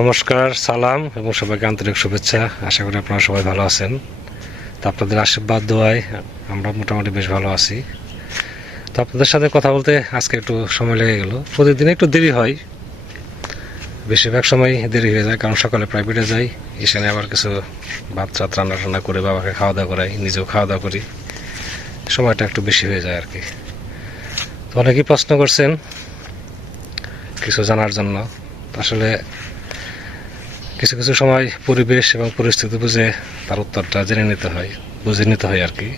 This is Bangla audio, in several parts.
নমস্কার, সালাম এবং সবাইকে আন্তরিক শুভেচ্ছা। আশা করি আপনারা সবাই ভালো আছেন। তো আপনাদের আশীর্বাদ, দোয়ায় আমরা মোটামুটি বেশ ভালো আছি। তো আপনাদের সাথে কথা বলতে আজকে একটু সময় লেগে গেল। প্রতিদিন একটু দেরি হয়। বেশিরভাগ সময় দেরি হয়ে যায়, কারণ সকালে প্রাইভেটে যাই। এখানে আবার কিছু ভাত চাত রান্না টান্না করে, বাবাকে খাওয়া দাওয়া করাই, নিজেও খাওয়া দাওয়া করি। সময়টা একটু বেশি হয়ে যায় আর কি। তো অনেকেই প্রশ্ন করছেন কিছু জানার জন্য। আসলে কিছু কিছু সময় পরিবেশ এবং পরিস্থিতি বুঝে তার উত্তরটা জেনে নিতে হয়, বুঝে নিতে হয় আর কি।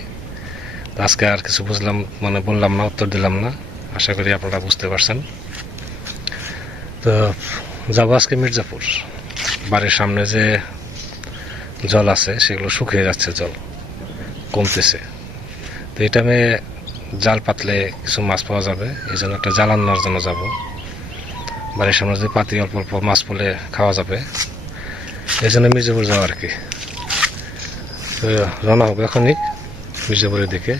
আজকে আর কিছু বুঝলাম মানে বললাম না, উত্তর দিলাম না। আশা করি আপনারা বুঝতে পারছেন। তো যাব আজকে মির্জাপুর। বাড়ির সামনে যে জল আছে, সেগুলো শুকিয়ে যাচ্ছে জল, কমতেছে। তো এটা টাইমে জাল পাতলে কিছু মাছ পাওয়া যাবে, এই জন্য একটা জাল আনার জন্য যাব। বাড়ির সামনে যদি পাতি অল্প অল্প মাছ পলে খাওয়া যাবে। এই জন্য মির্জাপুর যাওয়া আর কি। তো রওনা হবে এখনই, মির্জাপুরের দিকে।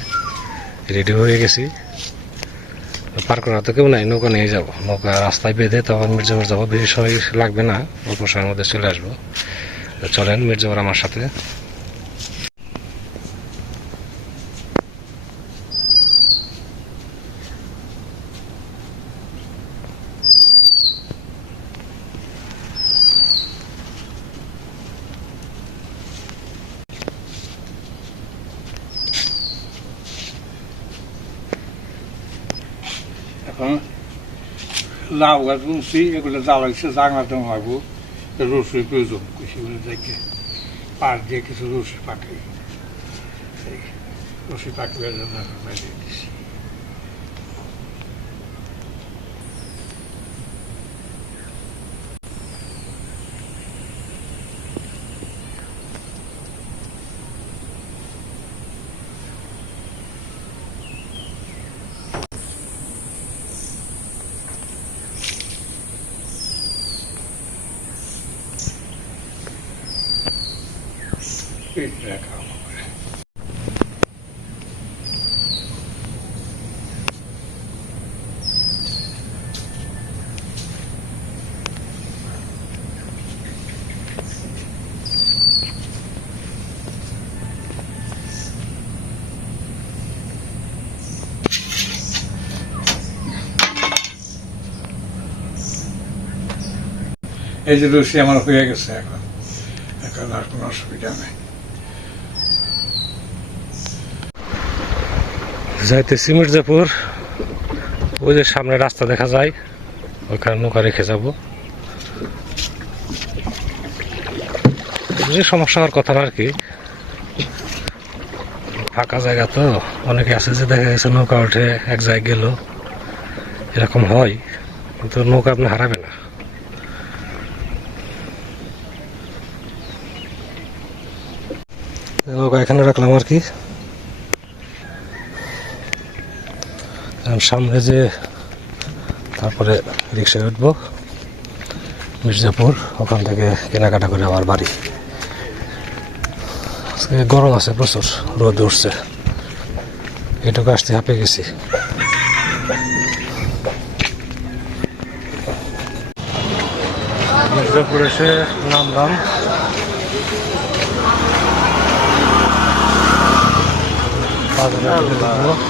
রেডি হয়ে গেছি। পার করা তো কেউ নাই, নৌকা নিয়ে যাব। নৌকা রাস্তায় বেঁধে তখন মির্জাপুর যাব। বেশি সময় লাগবে না, অল্প সময়ের মধ্যে চলে আসব। চলেন, মির্জাপুর আমার সাথে। লাউ গাছ বুনছি এগুলো জ্বালাইছে জাঙাতে মারবো রসুই প্রয়োজন সেগুলো দেখে পাট দিয়ে কিছু রসুই পাকে রসুই এখন বাইরে দিছি এই যে রসি আমার হয়ে গেছে এখন। এখন আর কোনো অসুবিধা নেই। যাইতেছি মির্জাপুর ওই যে সামনে রাস্তা দেখা যায়, ওখানে নৌকা রেখে যাব। যে সমস্যা হওয়ার কথা আর কি। ফাঁকা জায়গা তো, অনেকে আছে যে দেখা গেছে নৌকা উঠে এক জায়গায় গেল। এরকম হয়, কিন্তু নৌকা আপনি হারাবে না। নৌকা এখানে রাখলাম আর কি। আর সামনে যে তারপরে রিক্সায় উঠবো, মির্জাপুর, ওখান থেকে কেনাকাটা করে আমার বাড়ি। আজকে গরম আছে প্রচুর, রোদ উঠছে। এটুকু আসতে হাঁপে গেছি। মির্জাপুর এসে নামলাম। বাজারে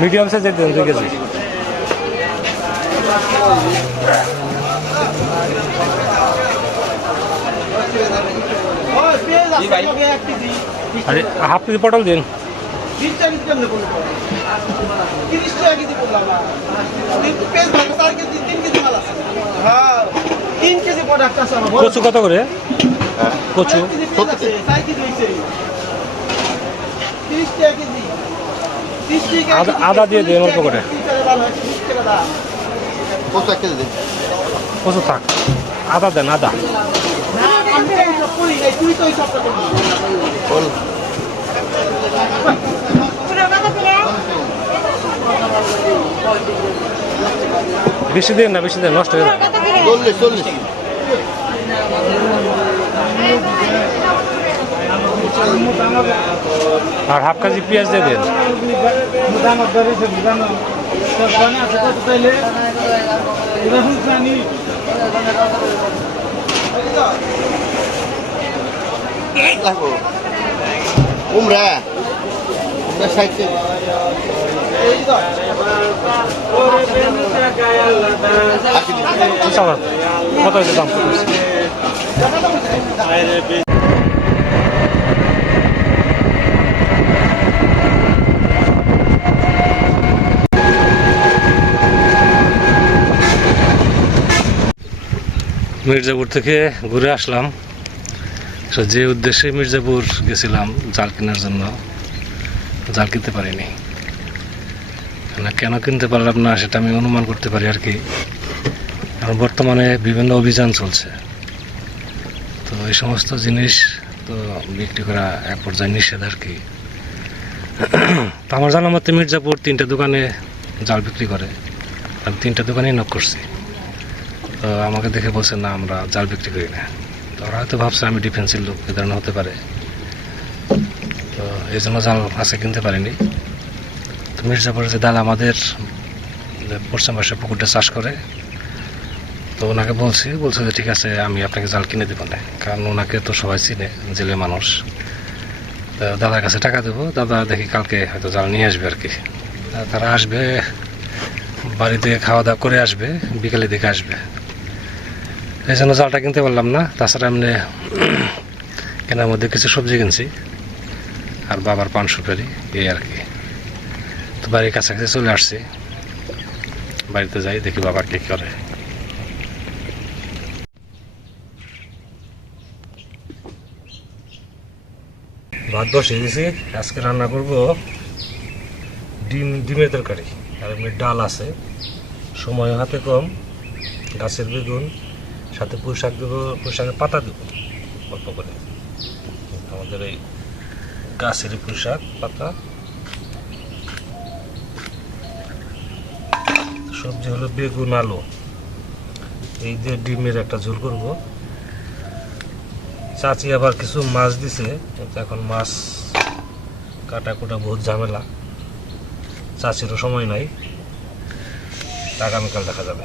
মিডিয়াম সাইজের দেন দুই কেজি আরে হাফ কেজি পটল দিন। কত করে? কচু। আদা দিয়ে দিন অল্প করে। কচু থাক। আদা দেন আদা। বেশি দিন না বেশি দিন নষ্ট হয়ে যাবে। চল্লিশ চল্লিশ। আর হাফ কেজি পেঁয়াজ দিয়ে দিন। উমরা। উমরা ষাট কেজি। আশি কেজি। চালান কত হয়েছে দাম? কত হয়েছে? মির্জাপুর থেকে ঘুরে আসলাম। যে উদ্দেশ্যে মির্জাপুর গেছিলাম, জাল কেনার জন্য, জাল কিনতে পারিনি। না কেন কিনতে পারলাম না, সেটা আমি অনুমান করতে পারি আর কি। কারণ বর্তমানে বিভিন্ন অভিযান চলছে। এই সমস্ত জিনিস তো বিক্রি করা এক পর্যায়ে নিষেধ আর কি। তো আমার জানা মতে মির্জাপুর তিনটে দোকানে জাল বিক্রি করে। আমি তিনটে দোকানেই নক করছি। তো আমাকে দেখে বলছে, না, আমরা জাল বিক্রি করি না। তো ওরা হয়তো ভাবছে আমি ডিফেন্সের লোক, এ ধরনের হতে পারে। তো এই জন্য জাল আজকে কিনতে পারিনি। তো মির্জাপুরে যে দাদা আমাদের, যে পশ্চিম পাশে পুকুরটা চাষ করে তো ওনাকে বলছি, বলছে যে ঠিক আছে, আমি আপনাকে জাল কিনে দেবো না। কারণ ওনাকে তো সবাই চিনে, জেলে মানুষ। দাদার কাছে টাকা দেবো, দাদা দেখি কালকে হয়তো জাল নিয়ে আসবে আর কি। তারা আসবে, বাড়িতে খাওয়া দাওয়া করে আসবে বিকালে দিকে আসবে। এই জন্য জালটা কিনতে পারলাম না। তাছাড়া এমনি কেনার মধ্যে কিছু সবজি কিনছি। আর বাবার পান সুপারি, এই আর কি। তো বাড়ির কাছাকাছি চলে আসছি। বাড়িতে যাই, দেখি বাবা কি করে। ভাত বসিয়ে দিয়েছি আজকে রান্না করব ডিম, ডিমের তরকারি। আর এমনি ডাল আছে। সময় হাতে কম। গাছের বেগুন, সাথে পুঁই শাক দেবো পুঁই শাকের পাতা দেবো, অল্প করে। আমাদের এই গাছের পুঁই শাক পাতা। সবজি হলো বেগুন, আলু। এই দিয়ে ডিমের একটা ঝোল করব। চাচি আবার কিছু মাছ দিছে এখন মাছ কাটা কুটা বহুত ঝামেলা। চাচিরও সময় নাই আগামীকাল দেখা যাবে।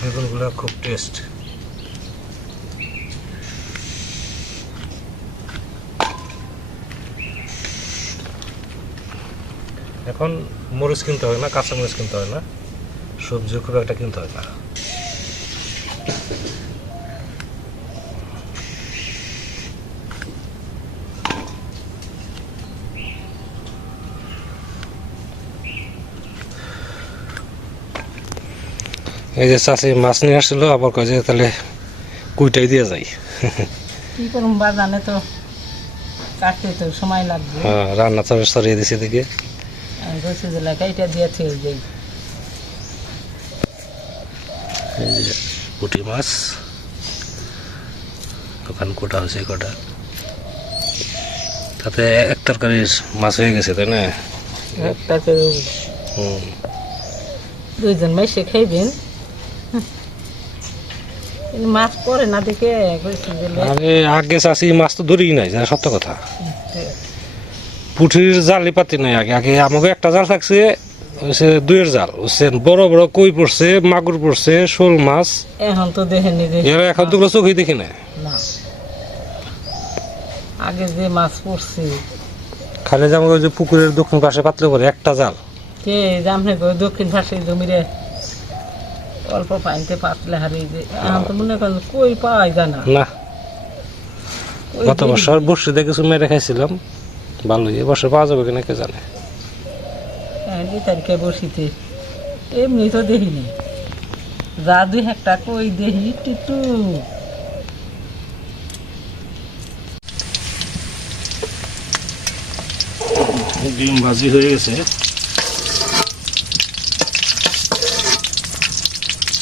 বেগুনগুলো খুব টেস্ট এখন মরিচ কিনতে হয় না কাঁচা মরিচ কিনতে হয় না, সবজি খুব একটা কিনতে হয় না। এই যে চাষি মাছ নিয়ে আসছিল আবার কয় যে তাহলে কুইটাই দিয়ে যাই। কি করুম বাজানে তো কাটতে তো সময় লাগবে। হ্যাঁ, রান্না তো সরিয়ে দিছি বলছি যে লেখা এটা দিয়ে থেকে যাই পুঁটি মাছ দোকান কোটা হয়েছে কটা। তাতে এক তরকারির মাছ হয়ে গেছে তাই না? হুম। দুইজন মাইসে খাইবেন। মাছ পরে না দেখে আরে আগে চাষি মাছ তো ধরেই নাই সত্য কথা। পুঠির জালি পাতি নাই আগে। আগে আমাকে একটা জাল থাকছে হচ্ছে দুইয়ের জাল বুঝছেন? বড় বড় কই পড়ছে মাগুর পড়ছে শোল মাছ। এখন তো দেখেনি এরা এখন তো চোখেই দেখি না। আগে যে মাছ পড়ছে। খালি যে আমাকে যে পুকুরের দক্ষিণ পাশে পাতলে করে একটা জাল। কে জামনে দক্ষিণ পাশে জমিরে অল্প পানিতে পাতলে হারিয়ে যে এখন তো মনে করেন কই পাই জানা না। কই গত বছর বসে কিছু মেরে খাইছিলাম। ভালোই। এবছর পাওয়া যাবে কিনা কে জানে? হ্যাঁ, দুই তারিখে বসিতে এমনি তো দেখিনি। যা দুই একটা কই দেখি একটু ডিম ভাজি হয়ে গেছে।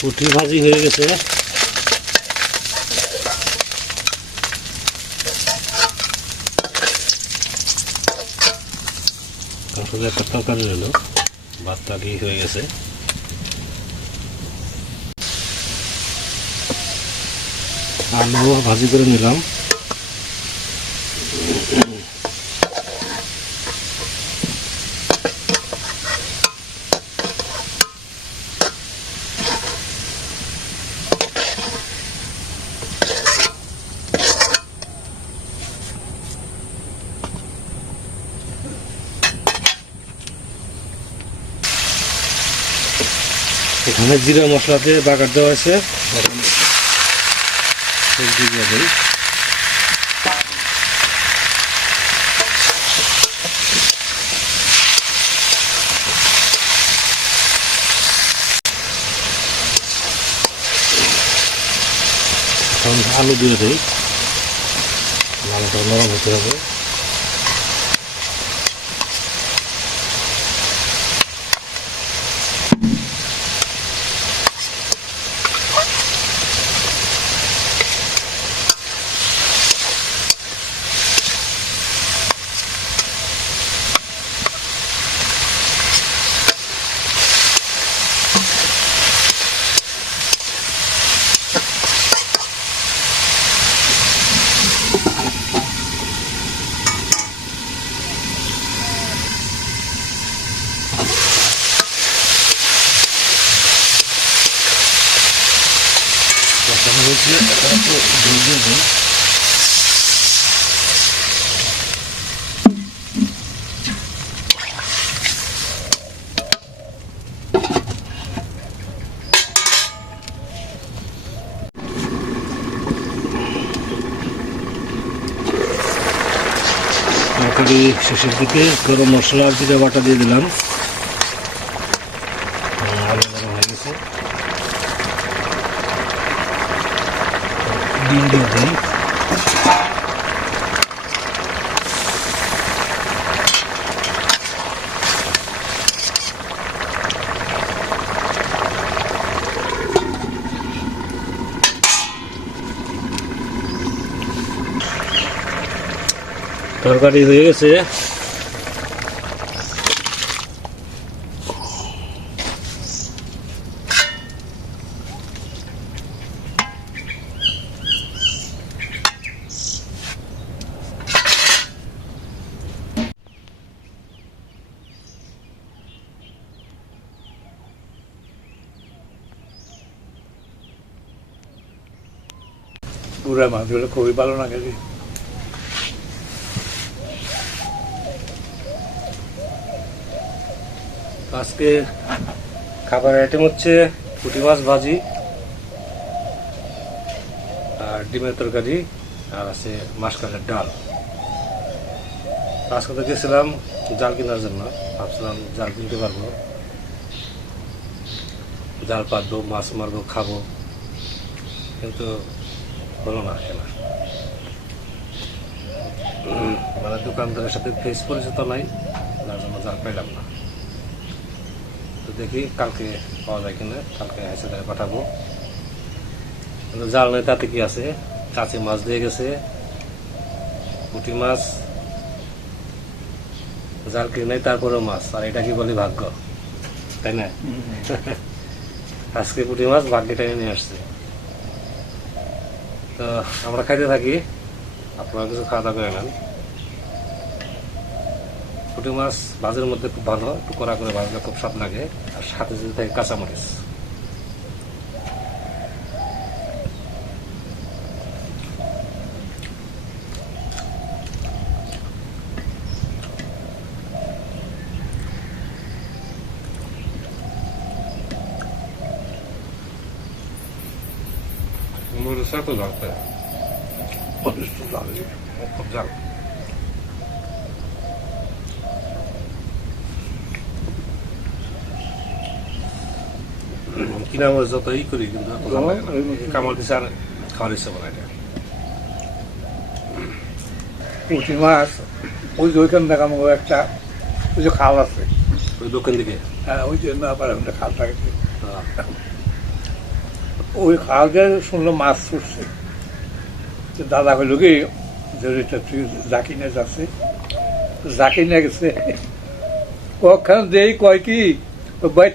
পুঁটি ভাজি হয়ে গেছে। ভাতটা হয়ে গেছে। আলু ভাজি করে নিলাম। এখানে জিরা মশলা দিয়ে বাগার দেওয়া আছে। আলু দিয়ে দিই। আলুটা নরম হতে হবে। হয়েছে শেষের দিকে গরম মশলা আর জিরা বাটা দিয়ে দিলাম। তরকারি হয়ে গেছে পুরা মাছ হলে খুবই ভালো লাগে। আজকে খাবার আইটেম হচ্ছে পুঁটি মাছ ভাজি আর ডিমের তরকারি, আর আছে মাসকালের ডাল। আজকে তো গেছিলাম জাল কেনার জন্য, ভাবছিলাম জাল কিনতে পারব। জাল পাতবো, মাছ মারবো, খাব। কিন্তু হলো না কেনা মানে দোকানদারের সাথে ফেস পরিচিত নাই যার জন্য জাল পাইলাম না। তো দেখি কালকে পাওয়া যায় কিনা কালকে এসে তাই পাঠাবো। কিন্তু জাল নেই তাতে কি আছে? কাঁচি মাছ দিয়ে গেছে পুঁটি মাছ জাল কিনে নেই তারপরেও মাছ। আর এটা কি বলি ভাগ্য? তাই না? আজকে পুঁটি মাছ ভাগ্যটাই নিয়ে আসছে। তো আমরা খাইতে থাকি। আপনারা কিছু খাওয়া দাওয়া করে নেন। পুঁটি মাছ ভাজের মধ্যে খুব ভালো একটু করে ভাজলে খুব স্বাদ লাগে। আর সাথে যদি থাকে কাঁচামরিচ। লাগে। খুব কিনা মরিচ যত ই করি কিন্তু না। কামাল আর খাওয়ার ইচ্ছা করে এটা। পুঁটি মাছ ওই যে ওইখান থেকে আমার একটা ওই যে খাল আছে। ওই দক্ষিণ দিকে? হ্যাঁ ওই যে না পারে খাল থাকে। ওই খালকে শুনলো মাছ ছুটছে তো দাদা হইল কি যে তুই জাকিনে যাচ্ছে? জাকিনে গেছে। কখন দেই কয় কি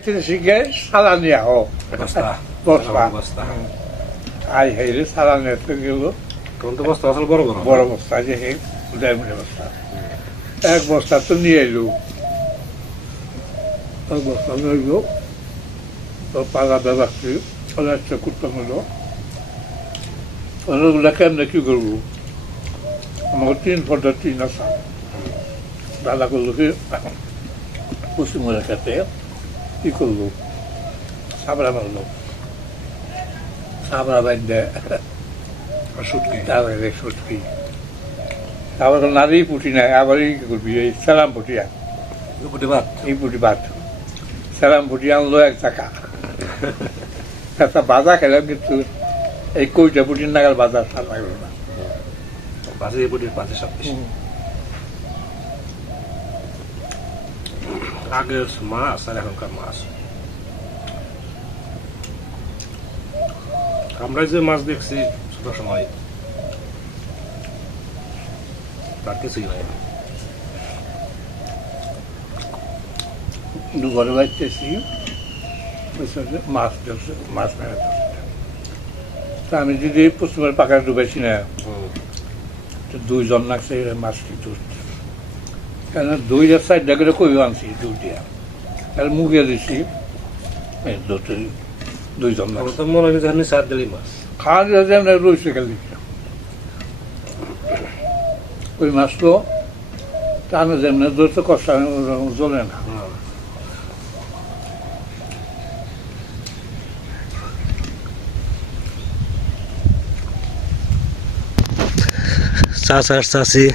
থেকে শিখে সালা নিয়ে আহ বস্তা। বস্তা। আই হেরে সালা নিয়ে গেল। তখন তো বস্তা আসলে বড় বড় বড় বস্তা যে হে দেড় মিলে বস্তা। এক বস্তা তো নিয়ে এলো। এক বস্তা নিয়ে এলো। তো পালা ব্যবস্থা চলে আসছে কুট্টাম হলো ওগুলা কেমনে কি করব আমাকে তিন ফটো তিন আসা দাদা করল কি পশ্চিমবঙ্গের কাছে কি করল সাবরা মারলো সাবরা আর শুটকি তারপরে সত্যি আবার নারী পুটি নাই আবার এই কি করবি এই সালাম পুটিয়া দুপুটি ভাত এই পুটি বাদ সালাম পুটি আনলো এক টাকা একটা বাজা খেলাম কিন্তু এই কইটা পুটির নাগাল বাজার সার লাগল না। সব আগের মাছ আর এখনকার মাছ আমরা যে মাছ দেখছি ছোট সময় তার কিছুই নাই। ঘরে মাছ ধরছে মাছ মেরে ধরছে তা আমি যদি পশ্চিমের পাকা ডুবেছি না তো দুইজন লাগছে এরা মাছ কি ধরছে কেন দুইটা সাইড করে কই আনছি দুইটা আর মুখে দিছি দুটো দুইজন মনে হয় জানি চার দিলি মাছ খাওয়া আমরা রয়েছে গেলি ওই মাছ তো টানে যেমন ধরতে কষ্ট জ্বলে না চাচা আর চাচি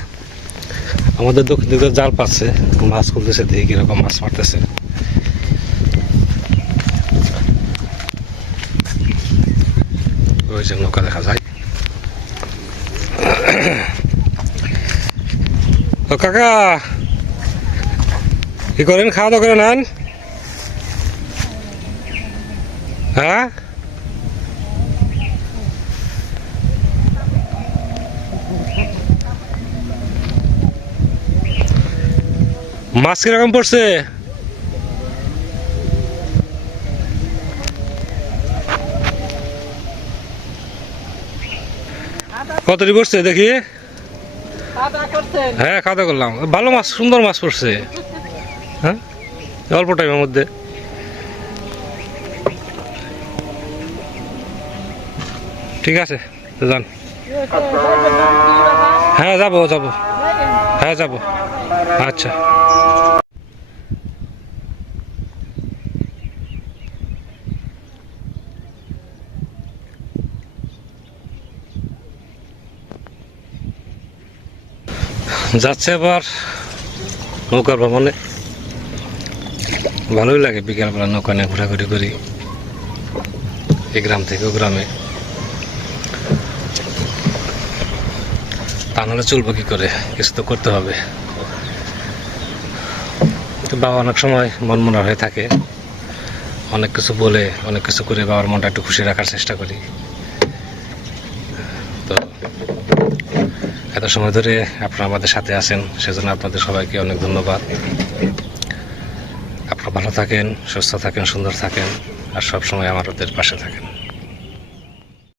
আমাদের দক্ষিণ দিকে জাল পাচ্ছে, মাছ খুলতেছে দিয়ে কীরকম মাছ মারতেছে। নৌকা দেখা যায়। ও কাকা, কি করেন, খাওয়া দাওয়া করেন হ্যাঁ? মাছ কীরকম পড়ছে? কতটি পড়ছে দেখি? হ্যাঁ খাওয়া করলাম। ভালো মাছ সুন্দর মাছ পড়ছে। হ্যাঁ? অল্প টাইমের মধ্যে। ঠিক আছে যান। হ্যাঁ যাব যাব। হ্যাঁ যাব। আচ্ছা। যাচ্ছে আবার নৌকা ভ্রমণে। ভালোই লাগে বিকেলবেলা নৌকা নিয়ে ঘোরাঘুরি করি। এই গ্রাম থেকে ও গ্রামে। তা নাহলে চলবো কি করে? কিছু তো করতে হবে। বাবা অনেক সময় মন মনা হয়ে থাকে। অনেক কিছু বলে, অনেক কিছু করে বাবার মনটা একটু খুশি রাখার চেষ্টা করি। তো এত সময় ধরে আপনারা আমাদের সাথে আছেন, সেজন্য আপনাদের সবাইকে অনেক ধন্যবাদ। আপনারা ভালো থাকেন, সুস্থ থাকেন, সুন্দর থাকেন, আর সব সময় আমাদের পাশে থাকেন।